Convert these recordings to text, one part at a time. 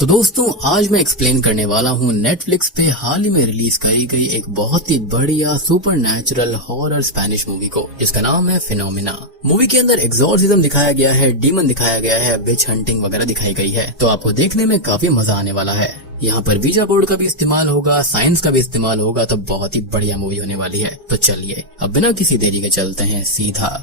तो दोस्तों आज मैं एक्सप्लेन करने वाला हूँ नेटफ्लिक्स पे हाल ही में रिलीज करी गई एक बहुत ही बढ़िया super natural horror Spanish movie को, जिसका नाम है फिनोमिना। मूवी के अंदर एग्जॉर्सिज्म दिखाया गया है, डीमन दिखाया गया है, विच हंटिंग वगैरह दिखाई गई है। तो आपको देखने में काफी मजा आने वाला है। यहाँ पर वीजा बोर्ड का भी इस्तेमाल होगा, साइंस का भी इस्तेमाल होगा, तो बहुत ही बढ़िया मूवी होने वाली है। तो चलिए अब बिना किसी देरी के चलते हैं सीधा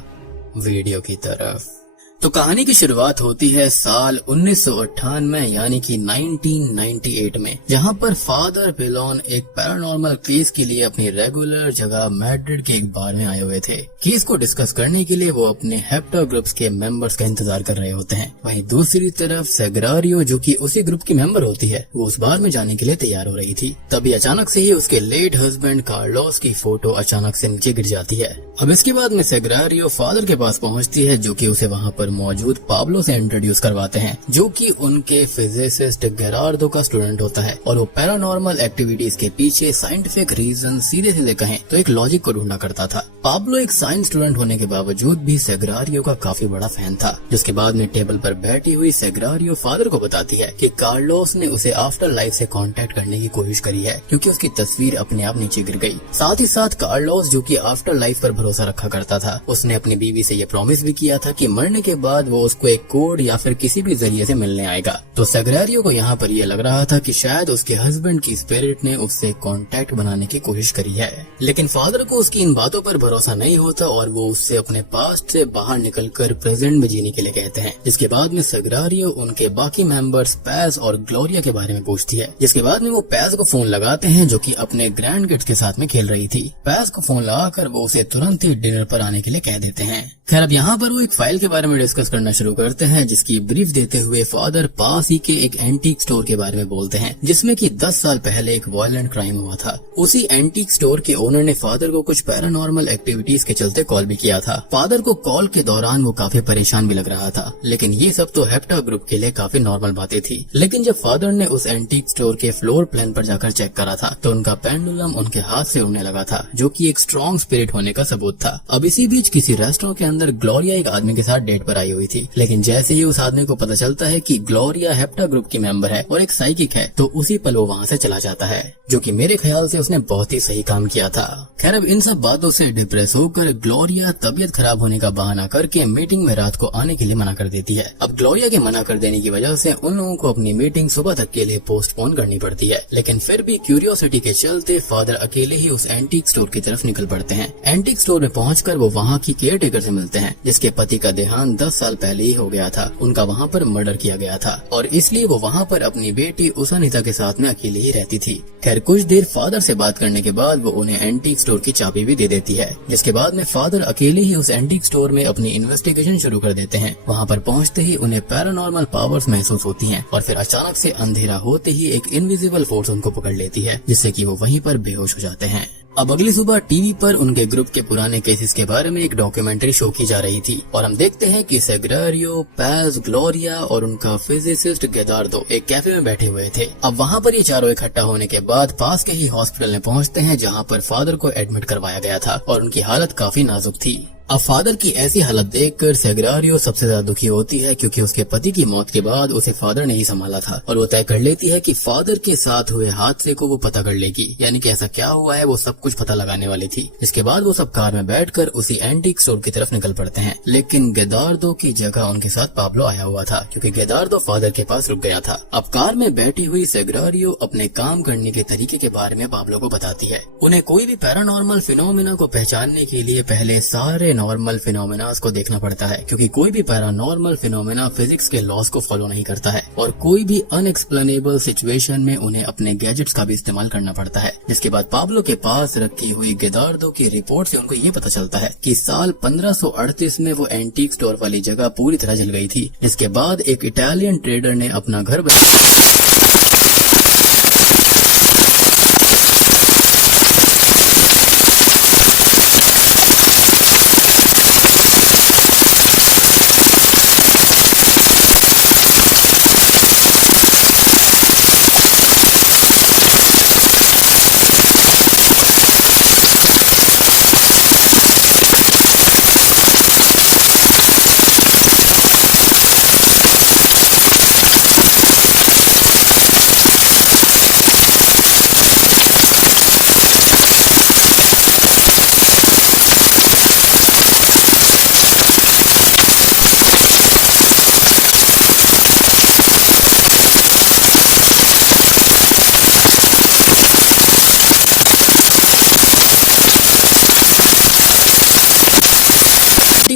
वीडियो की तरफ। तो कहानी की शुरुआत होती है साल 1998 यानी कि 1998 में, जहाँ पर फादर पेलोन एक पैरानॉर्मल केस के लिए अपनी रेगुलर जगह मैड्रिड के एक बार में आए हुए थे। केस को डिस्कस करने के लिए वो अपने हेप्टा ग्रुप्स के मेंबर्स का इंतजार कर रहे होते हैं। वहीं दूसरी तरफ सेग्रारियो, जो कि उसी ग्रुप की मेंबर होती है, वो उस बार में जाने के लिए तैयार हो रही थी। तभी अचानक से ही उसके लेट हस्बैंड कार्लोस की फोटो अचानक से नीचे गिर जाती है। अब इसके बाद में सेग्रारियो फादर के पास पहुँचती है, जो की उसे वहाँ पर मौजूद पाब्लो से इंट्रोड्यूस करवाते हैं, जो कि उनके फिजिसिस्ट गेरार्डो का स्टूडेंट होता है। और वो पैरानॉर्मल एक्टिविटीज के पीछे साइंटिफिक रीजन सीधे कहें तो एक लॉजिक को ढूंढा करता था। पाब्लो एक साइंस स्टूडेंट होने के बावजूद भी सेग्रारियो का काफी बड़ा फैन था। जिसके बाद में टेबल पर बैठी हुई सेग्रारियो फादर को बताती है कि कार्लोस ने उसे आफ्टर लाइफ से कांटेक्ट करने की कोशिश करी है, क्योंकि उसकी तस्वीर अपने आप नीचे गिर गई। साथ ही साथ कार्लोस, जो कि आफ्टर लाइफ पर भरोसा रखा करता था, उसने अपनी बीवी से ये प्रॉमिस भी किया था कि मरने के बाद वो उसको एक कोड या फिर किसी भी जरिए से मिलने आएगा। तो सेग्रारियो को यहाँ पर ये लग रहा था कि शायद उसके हस्बैंड की स्पिरिट ने उससे कांटेक्ट बनाने की कोशिश करी है। लेकिन फादर को उसकी इन बातों पर भरोसा नहीं होता और वो उससे अपने पास्ट से बाहर निकलकर प्रेजेंट में जीने के लिए कहते हैं। जिसके बाद में सेग्रारियो उनके बाकी मेंबर्स पैज और ग्लोरिया के बारे में पूछती है। जिसके बाद में वो पैज को फोन लगाते हैं, जो कि अपने ग्रैंड किड्स के साथ में खेल रही थी। पैज को फोन लगाकर वो उसे तुरंत ही डिनर पर आने के लिए कह देते हैं। खैर अब यहाँ पर वो एक फाइल के बारे में डिस्कस करना शुरू करते हैं, जिसकी ब्रीफ देते हुए फादर पास ही के एक एंटीक स्टोर के बारे में बोलते हैं, जिसमें कि 10 साल पहले एक वायलेंट क्राइम हुआ था। उसी एंटीक स्टोर के ओनर ने फादर को कुछ पैरानॉर्मल एक्टिविटीज के चलते कॉल भी किया था। फादर को कॉल के दौरान वो काफी परेशान भी लग रहा था, लेकिन ये सब तो हेप्टा ग्रुप के लिए काफी नॉर्मल बातें थी। लेकिन जब फादर ने उस एंटीक स्टोर के फ्लोर प्लान पर जाकर चेक करा था, तो उनका पेंडुलम उनके हाथ से उड़ने लगा था, जो कि एक स्ट्रॉन्ग स्पिरिट होने का सबूत था। अब इसी बीच किसी रेस्टोरेंट के अंदर ग्लोरिया एक आदमी के साथ डेट पर आई हुई थी, लेकिन जैसे ही उस आदमी को पता चलता है कि ग्लोरिया हेप्टा ग्रुप की मेंबर है और एक साइकिक है, तो उसी पल वो वहाँ से चला जाता है, जो कि मेरे ख्याल से उसने बहुत ही सही काम किया था। खैर अब इन सब बातों से डिप्रेस होकर ग्लोरिया तबीयत खराब होने का बहाना करके मीटिंग में रात को आने के लिए मना कर देती है। अब ग्लोरिया के मना कर देने की वजह से उन लोगों को अपनी मीटिंग सुबह तक के लिए पोस्टपोन करनी पड़ती है। लेकिन फिर भी क्यूरियोसिटी के चलते फादर अकेले ही उस एंटीक स्टोर की तरफ निकल पड़ते हैं। एंटीक स्टोर में पहुंचकर वो वहाँ की केयर टेकर से मिलते हैं, जिसके पति का देहांत 10 साल पहले ही हो गया था। उनका वहाँ पर मर्डर किया गया था और इसलिए वो वहाँ पर अपनी बेटी उसानिता के साथ में अकेले ही रहती थी। खैर कुछ देर फादर से बात करने के बाद वो उन्हें एंटीक स्टोर की चाबी भी दे देती है, जिसके बाद में फादर अकेले ही उस एंटीक स्टोर में अपनी इन्वेस्टिगेशन शुरू कर देते हैं। वहाँ पर पहुँचते ही उन्हें पैरानॉर्मल पावर्स महसूस होती हैं और फिर अचानक से अंधेरा होते ही एक इनविजिबल फोर्स उनको पकड़ लेती है, जिससे कि वो वहीं पर बेहोश हो जाते हैं। अब अगली सुबह टीवी पर उनके ग्रुप के पुराने केसेस के बारे में एक डॉक्यूमेंट्री शो की जा रही थी और हम देखते हैं कि सेग्रारियो, पैज, ग्लोरिया और उनका फिजिसिस्ट गेदार्डो एक कैफे में बैठे हुए थे। अब वहाँ पर ये चारों इकट्ठा होने के बाद पास के ही हॉस्पिटल में पहुँचते हैं, जहाँ पर फादर को एडमिट करवाया गया था और उनकी हालत काफी नाजुक थी। अब फादर की ऐसी हालत देखकर सेग्रारियो सबसे ज्यादा दुखी होती है, क्योंकि उसके पति की मौत के बाद उसे फादर ने ही संभाला था और वो तय कर लेती है कि फादर के साथ हुए हादसे को वो पता कर लेगी, यानी कि ऐसा क्या हुआ है वो सब कुछ पता लगाने वाली थी। इसके बाद वो सब कार में बैठकर उसी एंटीक स्टोर की तरफ निकल पड़ते हैं। लेकिन गेदार्डो की जगह उनके साथ पाब्लो आया हुआ था, क्योंकि गेदार्डो फादर के पास रुक गया था। अब कार में बैठी हुई सेग्रारियो अपने काम करने के तरीके के बारे में पाब्लो को बताती है। उन्हें कोई भी पैरानॉर्मल फिनोमिना को पहचानने के लिए पहले सारे नॉर्मल फिनोमेनास को देखना पड़ता है, क्योंकि कोई भी पैरानॉर्मल फिनोमेना फिजिक्स के लॉस को फॉलो नहीं करता है और कोई भी अनएक्सप्लेनेबल सिचुएशन में उन्हें अपने गैजेट्स का भी इस्तेमाल करना पड़ता है। जिसके बाद पाब्लो के पास रखी हुई गेदार्डो की रिपोर्ट से उनको ये पता चलता है कि साल 1538 में वो एंटीक स्टोर वाली जगह पूरी तरह जल गई थी। जिसके बाद एक इटालियन ट्रेडर ने अपना घर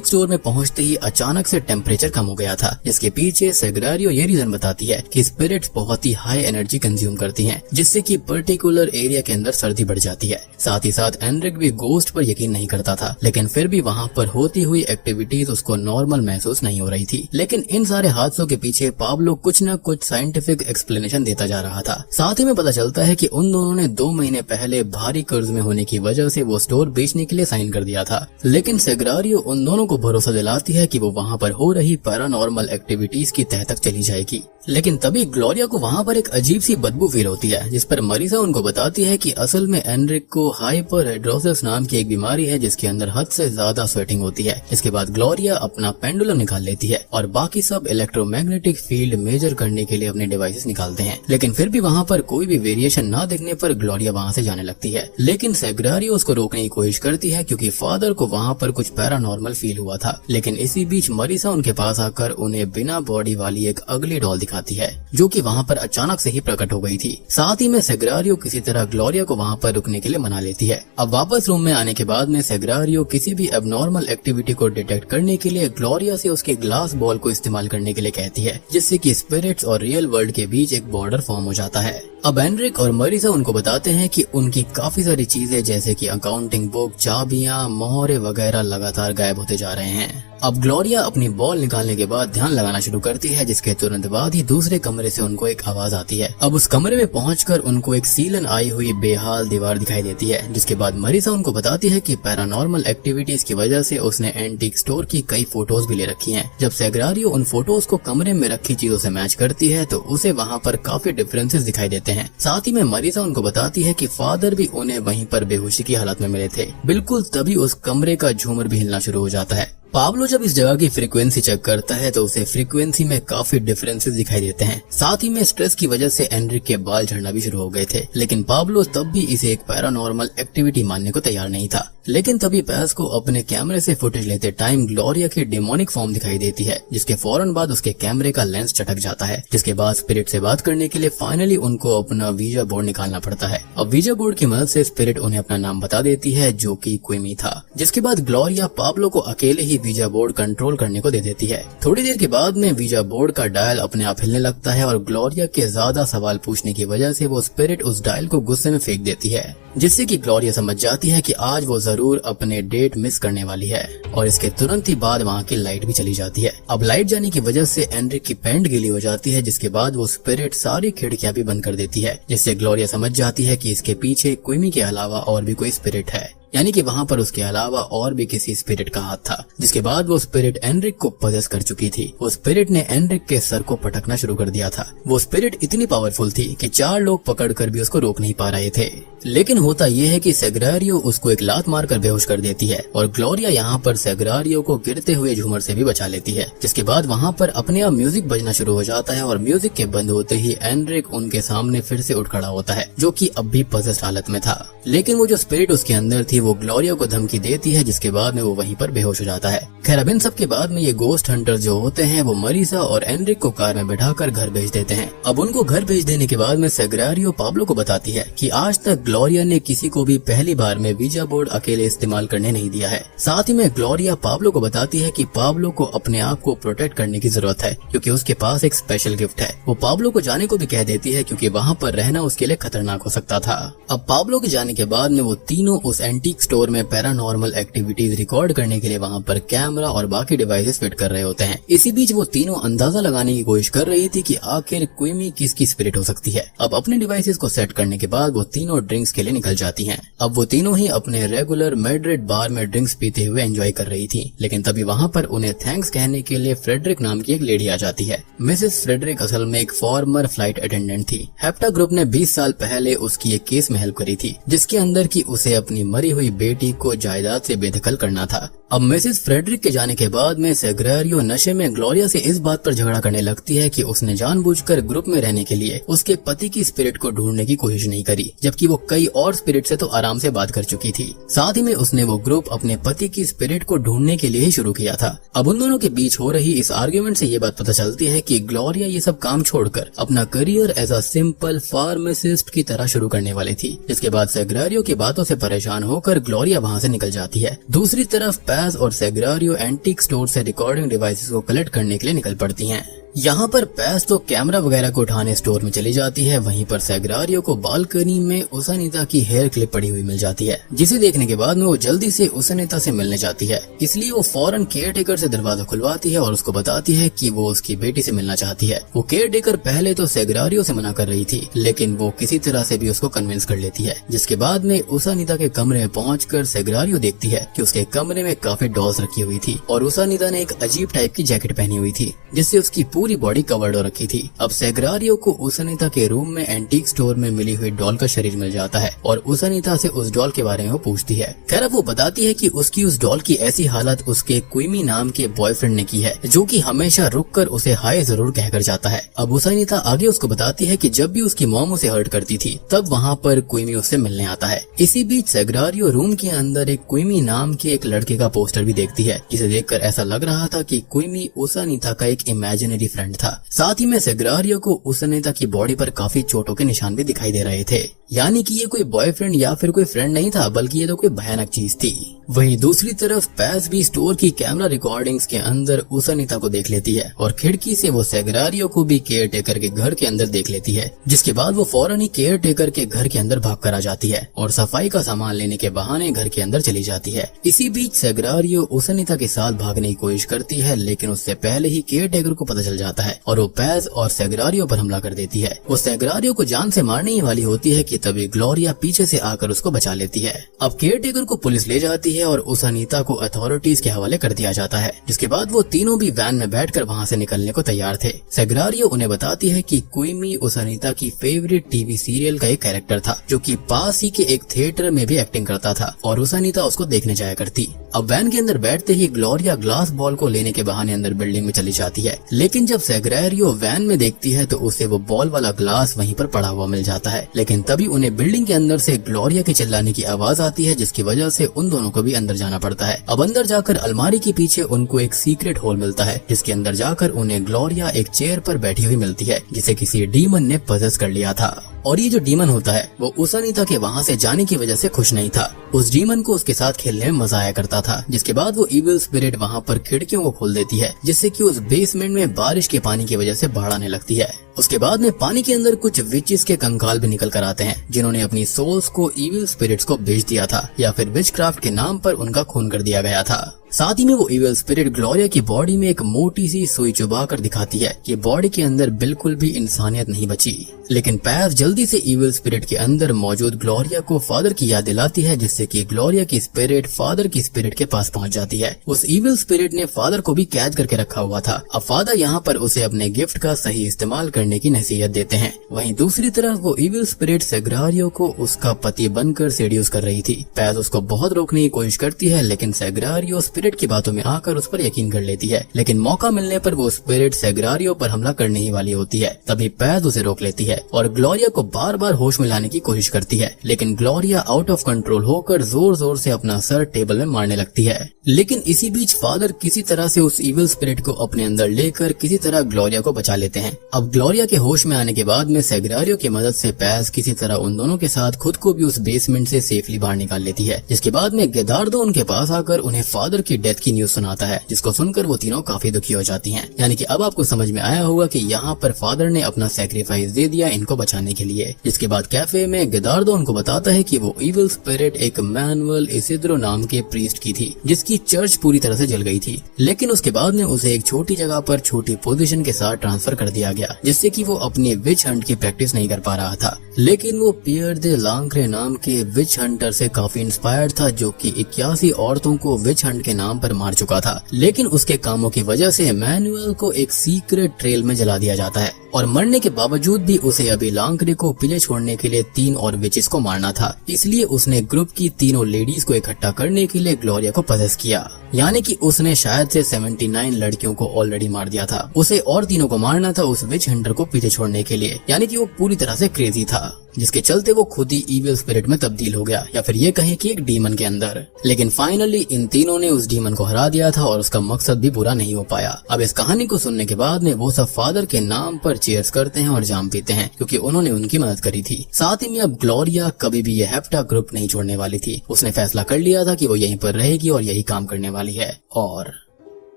एंटीक स्टोर में पहुंचते ही अचानक से टेम्परेचर कम हो गया था, जिसके पीछे सेग्रारियो ये रीजन बताती है कि स्पिरिट्स बहुत ही हाई एनर्जी कंज्यूम करती हैं, जिससे कि पर्टिकुलर एरिया के अंदर सर्दी बढ़ जाती है। साथ ही साथ एनरिक भी गोस्ट पर यकीन नहीं करता था, लेकिन फिर भी वहाँ पर होती हुई एक्टिविटीज उसको नॉर्मल महसूस नहीं हो रही थी। लेकिन इन सारे हादसों के पीछे पाब्लो कुछ न कुछ साइंटिफिक एक्सप्लेनेशन देता जा रहा था। साथ ही में पता चलता है कि उन दोनों ने 2 महीने पहले भारी कर्ज में होने की वजह से वो स्टोर बेचने के लिए साइन कर दिया था। लेकिन सेग्रारियो उन दोनों को भरोसा दिलाती है कि वो वहाँ पर हो रही पैरानॉर्मल एक्टिविटीज की तह तक चली जाएगी। लेकिन तभी ग्लोरिया को वहाँ पर एक अजीब सी बदबू फील होती है, जिस पर मरीसा उनको बताती है कि असल में एनरिक को हाइपरहिड्रोसिस नाम की एक बीमारी है, जिसके अंदर हद से ज्यादा स्वेटिंग होती है। इसके बाद ग्लोरिया अपना पेंडुलम निकाल लेती है और बाकी सब इलेक्ट्रोमैग्नेटिक फील्ड मेजर करने के लिए अपने डिवाइसेस निकालते हैं। लेकिन फिर भी वहाँ पर कोई भी वेरिएशन ना देखने पर ग्लोरिया वहाँ से जाने लगती है। लेकिन सेग्रारियो उसको रोकने की कोशिश करती है, क्योंकि फादर को वहाँ पर कुछ पैरानॉर्मल फील हुआ था। लेकिन इसी बीच मरीसा उनके पास आकर उन्हें बिना बॉडी वाली एक अगली डॉल दिखाती है, जो कि वहाँ पर अचानक से ही प्रकट हो गई थी। साथ ही में सेग्रारियो किसी तरह ग्लोरिया को वहाँ पर रुकने के लिए मना लेती है। अब वापस रूम में आने के बाद में सेग्रारियो किसी भी एबनॉर्मल एक्टिविटी को डिटेक्ट करने के लिए ग्लोरिया से उसके ग्लास बॉल को इस्तेमाल करने के लिए कहती है, जिससे कि स्पिरिट्स और रियल वर्ल्ड के बीच एक बॉर्डर फॉर्म हो जाता है। अब एनरिक और मरीसा उनको बताते हैं कि उनकी काफी सारी चीजें जैसे कि अकाउंटिंग बुक, चाबियां, मोहरे वगैरह लगातार गायब होते जा रहे हैं। अब ग्लोरिया अपनी बॉल निकालने के बाद ध्यान लगाना शुरू करती है, जिसके तुरंत बाद ही दूसरे कमरे से उनको एक आवाज आती है। अब उस कमरे में पहुंचकर उनको एक सीलन आई हुई बेहाल दीवार दिखाई देती है, जिसके बाद मरीसा उनको बताती है कि पैरानॉर्मल एक्टिविटीज की वजह से उसने एंटीक स्टोर की कई फोटोज भी ले रखी हैं। जब सेग्रारियो उन फोटोज को कमरे में रखी चीजों से मैच करती है तो उसे वहाँ पर काफी डिफरेंसेस दिखाई देते हैं। साथ ही में मरीसा उनको बताती है कि फादर भी उन्हें वहीं पर बेहोशी की हालत में मिले थे। बिल्कुल तभी उस कमरे का झूमर भी हिलना शुरू हो जाता है। पाब्लो जब इस जगह की फ्रीक्वेंसी चेक करता है तो उसे फ्रीक्वेंसी में काफी डिफरेंसेस दिखाई देते हैं। साथ ही में स्ट्रेस की वजह से एनरिक के बाल झड़ना भी शुरू हो गए थे। लेकिन पाब्लो तब भी इसे एक पैरानॉर्मल एक्टिविटी मानने को तैयार नहीं था। लेकिन तभी पैस को अपने कैमरे से फुटेज लेते टाइम ग्लोरिया की डेमोनिक फॉर्म दिखाई देती है, जिसके फौरन बाद उसके कैमरे का लेंस चटक जाता है। जिसके बाद स्पिरिट से बात करने के लिए फाइनली उनको अपना वीजा बोर्ड निकालना पड़ता है। अब वीजा बोर्ड की मदद से स्पिरिट उन्हें अपना नाम बता देती है, जो कि क्विमी था। जिसके बाद ग्लोरिया पाब्लो को अकेले ही वीजा बोर्ड कंट्रोल करने को दे देती है। थोड़ी देर के बाद में वीजा बोर्ड का डायल अपने आप हिलने लगता है और ग्लोरिया के ज्यादा सवाल पूछने की वजह से वो स्पिरिट उस डायल को गुस्से में फेंक देती है, जिससे कि ग्लोरिया समझ जाती है कि आज वो जरूर अपने डेट मिस करने वाली है। और इसके तुरंत ही बाद वहाँ की लाइट भी चली जाती है। अब लाइट जाने की वजह से एनरिक की पैंट गीली हो जाती है, जिसके बाद वो स्पिरिट सारी खिड़कियां भी बंद कर देती है, जिससे ग्लोरिया समझ जाती है कि इसके पीछे क्विमी के अलावा और भी कोई स्पिरिट है, यानी कि वहाँ पर उसके अलावा और भी किसी स्पिरिट का हाथ था। जिसके बाद वो स्पिरिट एनरिक को पजेस कर चुकी थी। वो स्पिरिट ने एनरिक के सर को पटकना शुरू कर दिया था। वो स्पिरिट इतनी पावरफुल थी कि 4 लोग पकड़कर भी उसको रोक नहीं पा रहे थे। लेकिन होता यह है कि सेग्रारियो उसको एक लात मारकर बेहोश कर देती है और ग्लोरिया यहाँ पर सेग्रारियो को गिरते हुए झूमर से भी बचा लेती है। जिसके बाद वहाँ पर अपने आप म्यूजिक बजना शुरू हो जाता है और म्यूजिक के बंद होते ही एनरिक उनके सामने फिर से उठ खड़ा होता है, जो कि अब भी पजेस्ड हालत में था। लेकिन वो जो स्पिरिट उसके अंदर थी वो ग्लोरिया को धमकी देती है, जिसके बाद में वो वहीं पर बेहोश हो जाता है। खैर अब इन सब के बाद में ये गोस्ट हंटर जो होते हैं वो मरीसा और एनरिक को कार में बैठाकर घर भेज देते हैं। अब उनको घर भेज देने के बाद में सेग्रारियो पाब्लो को बताती है कि आज तक ग्लोरिया ने किसी को भी पहली बार में वीजा बोर्ड अकेले इस्तेमाल करने नहीं दिया है। साथ ही में ग्लोरिया पाब्लो को बताती है कि पाब्लो को अपने आप को प्रोटेक्ट करने की जरूरत है, क्योंकि उसके पास एक स्पेशल गिफ्ट है। वो पाब्लो को जाने को भी कह देती है, क्योंकि वहाँ पर रहना उसके लिए खतरनाक हो सकता था। अब पाब्लो के जाने के बाद में वो तीनों उस एंटीक स्टोर में पैरानॉर्मल एक्टिविटीज रिकॉर्ड करने के लिए वहाँ पर कैमरा और बाकी डिवाइसेस फिट कर रहे होते हैं। इसी बीच वो तीनों अंदाजा लगाने की कोशिश कर रही थी कि आखिर क्विमी किसकी स्पिरिट हो सकती है। अब अपने डिवाइसेस को सेट करने के बाद वो तीनों ड्रिंक्स के लिए निकल जाती हैं। अब वो तीनों ही अपने रेगुलर मैड्रिड बार में ड्रिंक्स पीते हुए एंजॉय कर रही थी। लेकिन तभी वहाँ पर उन्हें थैंक्स कहने के लिए फ्रेडरिक नाम की एक लेडी आ जाती है। मिसेस फ्रेडरिक असल में एक फॉर्मर फ्लाइट अटेंडेंट थी। हेप्टा ग्रुप ने 20 साल पहले उसकी एक केस में हेल्प करी थी, जिसके अंदर की उसे अपनी मरी हुई बेटी को जायदाद से बेदखल करना था। अब मिसेस फ्रेडरिक के जाने के बाद में सेग्रारियो नशे में ग्लोरिया से इस बात पर झगड़ा करने लगती है कि उसने जानबूझकर ग्रुप में रहने के लिए उसके पति की स्पिरिट को ढूंढने की कोशिश नहीं करी, जबकि वो कई और स्पिरिट से तो आराम से बात कर चुकी थी। साथ ही में उसने वो ग्रुप अपने पति की स्पिरिट को ढूंढने के लिए ही शुरू किया था। अब उन दोनों के बीच हो रही इस आर्ग्यूमेंट से ये बात पता चलती है कि ग्लोरिया ये सब काम छोड़कर अपना career as a simple pharmacist की तरह शुरू करने वाली थी। जिसके बाद सेग्रारियो की बातों से परेशान होकर ग्लोरिया वहाँ से निकल जाती है। दूसरी तरफ पैज और सेग्रारियो एंटीक स्टोर से रिकॉर्डिंग डिवाइसेस को कलेक्ट करने के लिए निकल पड़ती हैं। यहाँ पर पैज तो कैमरा वगैरह को उठाने स्टोर में चली जाती है, वहीं पर सेग्रारियो को बालकनी में उसानीता की हेयर क्लिप पड़ी हुई मिल जाती है, जिसे देखने के बाद में वो जल्दी से उसानीता से मिलने जाती है। इसलिए वो फौरन केयर टेकर से दरवाजा खुलवाती है और उसको बताती है कि वो उसकी बेटी से मिलना चाहती है। वो केयर टेकर पहले तो सेग्रारियो से मना कर रही थी, लेकिन वो किसी तरह से भी उसको कन्विंस कर लेती है। जिसके बाद में उसानीता के कमरे में पहुंचकर सेग्रारियो देखती है कि उसके कमरे में काफी डॉल्स रखी हुई थी और उसानीता ने एक अजीब टाइप की जैकेट पहनी हुई थी, जिससे उसकी पूरी बॉडी कवर्ड हो रखी थी। अब सेग्रारियो को उसानीता के रूम में एंटीक स्टोर में मिली हुई डॉल का शरीर मिल जाता है और उसानीता से उस डॉल के बारे में वो पूछती है। खैर वो बताती है कि उसकी उस डॉल की ऐसी हालत उसके क्विमी नाम के बॉयफ्रेंड ने की है, जो कि हमेशा रुककर उसे हाय जरूर कहकर जाता है। अब उसानीता आगे उसको बताती है कि जब भी उसकी मॉम उसे हर्ट करती थी तब वहाँ पर क्विमी उससे मिलने आता है। इसी बीच सेग्रारियो रूम के अंदर एक क्विमी नाम के एक लड़के का पोस्टर भी देखती है, जिसे देखकर ऐसा लग रहा था कि क्विमी उसानीता का एक इमेजिनरी फ्रेंड था। साथ ही में सेग्रारियो को उसानीता की बॉडी पर काफी चोटों के निशान भी दिखाई दे रहे थे, यानी कि ये कोई बॉयफ्रेंड या फिर कोई फ्रेंड नहीं था, बल्कि ये तो कोई भयानक चीज थी। वहीं दूसरी तरफ पैज भी स्टोर की कैमरा रिकॉर्डिंग्स के अंदर उसानीता को देख लेती है और खिड़की से वो सेग्रारियो को भी केयर टेकर के घर के अंदर देख लेती है। जिसके बाद वो फौरन ही केयर टेकर के घर के अंदर भाग कर आ जाती है और सफाई का सामान लेने के बहाने घर के अंदर चली जाती है। इसी बीच सेग्रारियो उसानीता के साथ भागने की कोशिश करती है, लेकिन उससे पहले ही केयर टेकर को पता चल जाता है और वो पैज और सेग्रारियो पर हमला कर देती है। वो सेग्रारियो को जान से मारने ही वाली होती है कि तभी ग्लोरिया पीछे से आकर उसको बचा लेती है। अब केयर टेकर को पुलिस ले जाती है और उसानीता को अथॉरिटीज के हवाले कर दिया जाता है। जिसके बाद वो तीनों भी वैन में बैठकर वहाँ से निकलने को तैयार थे। सेग्रारियो उन्हें बताती है कि क्विमी उसानीता की फेवरेट टीवी सीरियल का एक कैरेक्टर था, जो कि पास ही के एक थिएटर में भी एक्टिंग करता था और उसानीता उसको देखने जाया करती। अब वैन के अंदर बैठते ही ग्लोरिया ग्लास बॉल को लेने के बहाने अंदर बिल्डिंग में चली जाती है, लेकिन जब सेग्रारियो वैन में देखती है तो उसे वो बॉल वाला ग्लास वहीं पर पड़ा हुआ मिल जाता है। लेकिन तभी उन्हें बिल्डिंग के अंदर से ग्लोरिया के चिल्लाने की आवाज आती है, जिसकी वजह से उन दोनों को भी अंदर जाना पड़ता है। अब अंदर जाकर अलमारी के पीछे उनको एक सीक्रेट होल मिलता है, जिसके अंदर जाकर उन्हें ग्लोरिया एक चेयर पर बैठी हुई मिलती है, जिसे किसी डीमन ने पजेस कर लिया था। और ये जो डीमन होता है वो उसानीता के वहाँ से जाने की वजह से खुश नहीं था। उस डीमन को उसके साथ खेलने में मजा आया करता था। जिसके बाद वो इविल स्पिरिट वहाँ पर खिड़कियों को खोल देती है, जिससे कि उस बेसमेंट में बारिश के पानी की वजह से बाढ़ आने लगती है। उसके बाद में पानी के अंदर कुछ विचेस के कंकाल भी निकल कर आते हैं, जिन्होंने अपनी सोल्स को इविल स्पिरिट्स को बेच दिया था या फिर विचक्राफ्ट के नाम पर उनका खून कर दिया गया था। साथ ही में वो इविल स्पिरिट ग्लोरिया की बॉडी में एक मोटी सी सुई चुभा कर दिखाती है कि बॉडी के अंदर बिल्कुल भी इंसानियत नहीं बची। लेकिन पैज जल्दी से इविल स्पिरिट के अंदर मौजूद ग्लोरिया को फादर की याद दिलाती है, जिससे कि ग्लोरिया की स्पिरिट फादर की स्पिरिट के पास पहुंच जाती है। उस इविल स्पिरिट ने फादर को भी कैद करके रखा हुआ था। अब फादर यहाँ पर उसे अपने गिफ्ट का सही इस्तेमाल करने की नसीहत देते हैं। वहीं दूसरी तरफ वो इविल स्पिरिट सेग्रारियो को उसका पति बनकर सेड्यूस कर रही थी। पैज उसको बहुत रोकने की कोशिश करती है, लेकिन सेग्रारियो स्पिरिट की बातों में आकर उस पर यकीन कर लेती है। लेकिन मौका मिलने पर वो स्पिरिट सेग्रारियो पर हमला करने ही वाली होती है। तभी पैज उसे रोक लेती है और ग्लोरिया को बार बार होश में लाने की कोशिश करती है, लेकिन ग्लोरिया आउट ऑफ कंट्रोल होकर जोर जोर से अपना सर टेबल में मारने लगती है। लेकिन इसी बीच फादर किसी तरह से उस इविल स्पिरिट को अपने अंदर लेकर किसी तरह ग्लोरिया को बचा लेते हैं। अब ग्लोरिया के होश में आने के बाद में सेग्रारियो की मदद से पैज किसी तरह उन दोनों के साथ खुद को भी उस बेसमेंट से सेफली बाहर निकाल लेती है। जिसके बाद में गेदार्डो उनके पास आकर उन्हें फादर की डेथ की न्यूज सुनाता है, जिसको सुनकर वो तीनों काफी दुखी हो जाती हैं। यानी कि अब आपको समझ में आया होगा कि यहाँ पर फादर ने अपना सैक्रिफाइस दे दिया इनको बचाने के लिए। जिसके बाद कैफे में गेदार्डो उनको बताता है कि वो इविल स्पिरिट एक मैनुअल इसिद्रो नाम के प्रीस्ट की थी, जिसकी चर्च पूरी तरह से जल गई थी। लेकिन उसके बाद में उसे एक छोटी जगह पर छोटी पोजीशन के साथ ट्रांसफर कर दिया गया, जिससे कि वो अपनी विच हंट की प्रैक्टिस नहीं कर पा रहा था। लेकिन वो पियर दे लांक्रे नाम के विच हंटर से काफी इंस्पायर्ड था, जो कि 81 औरतों को विच हंट के नाम पर मार चुका था। लेकिन उसके कामों की वजह से मैनुअल को एक सीक्रेट ट्रेल में जला दिया जाता है और मरने के बावजूद भी उसे अभी लांक्रे को पीछे छोड़ने के लिए 3 और विचेस को मारना था। इसलिए उसने ग्रुप की तीनों लेडीज को इकट्ठा करने के लिए ग्लोरिया को पजेस किया। यानी कि उसने शायद से 79 लड़कियों को ऑलरेडी मार दिया था। उसे और तीनों को मारना था उस विच हंटर को पीछे छोड़ने के लिए। यानी कि वो पूरी तरह से क्रेजी था। जिसके चलते वो खुद ही इविल स्पिरिट में तब्दील हो गया, या फिर ये कहें कि एक डीमन के अंदर। लेकिन फाइनली इन तीनों ने उस डीमन को हरा दिया था और उसका मकसद भी पूरा नहीं हो पाया। अब इस कहानी को सुनने के बाद में वो सब फादर के नाम पर चीयर्स करते हैं और जाम पीते हैं, क्योंकि उन्होंने उनकी मदद करी थी। साथ ही में अब ग्लोरिया कभी भी ये हेप्टा ग्रुप नहीं छोड़ने वाली थी। उसने फैसला कर लिया था कि वो यहीं पर रहेगी और यही काम करने वाली है। और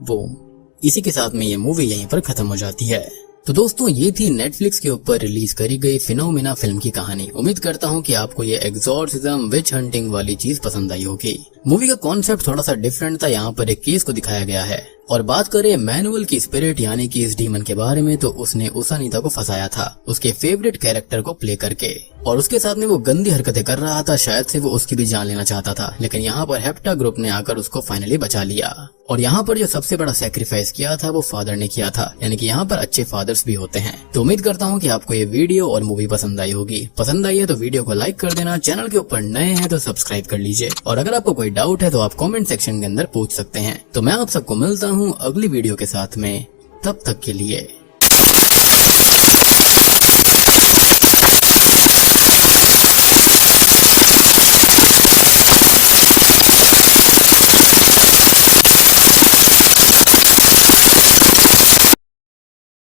बूम, इसी के साथ में ये मूवी यहीं पर खत्म हो जाती है। तो दोस्तों, ये थी नेटफ्लिक्स के ऊपर रिलीज करी गई फिनोमिना फिल्म की कहानी। उम्मीद करता हूँ कि आपको ये एग्जॉर्सिज्म विच हंटिंग वाली चीज पसंद आई होगी। मूवी का कॉन्सेप्ट थोड़ा सा डिफरेंट था। यहाँ पर एक केस को दिखाया गया है। और बात करें मैनुअल की स्पिरिट यानी कि इस डीमन के बारे में, तो उसने उस अनीता को फंसाया था उसके फेवरेट कैरेक्टर को प्ले करके, और उसके साथ में वो गंदी हरकतें कर रहा था। शायद से वो उसकी भी जान लेना चाहता था, लेकिन यहाँ पर हेप्टा ग्रुप ने आकर उसको फाइनली बचा लिया। और यहाँ पर जो सबसे बड़ा सैक्रिफाइस किया था वो फादर ने किया था, यानी कि यहाँ पर अच्छे फादर्स भी होते हैं। तो उम्मीद करता हूँ कि आपको ये वीडियो और मूवी पसंद आई होगी। पसंद आई है तो वीडियो को लाइक कर देना, चैनल के ऊपर नए हैं तो सब्सक्राइब कर लीजिए, और अगर आपको कोई डाउट है तो आप कमेंट सेक्शन के अंदर पूछ सकते हैं। तो मैं आप सबको मिलता हूँ अगली वीडियो के साथ में, तब तक के लिए।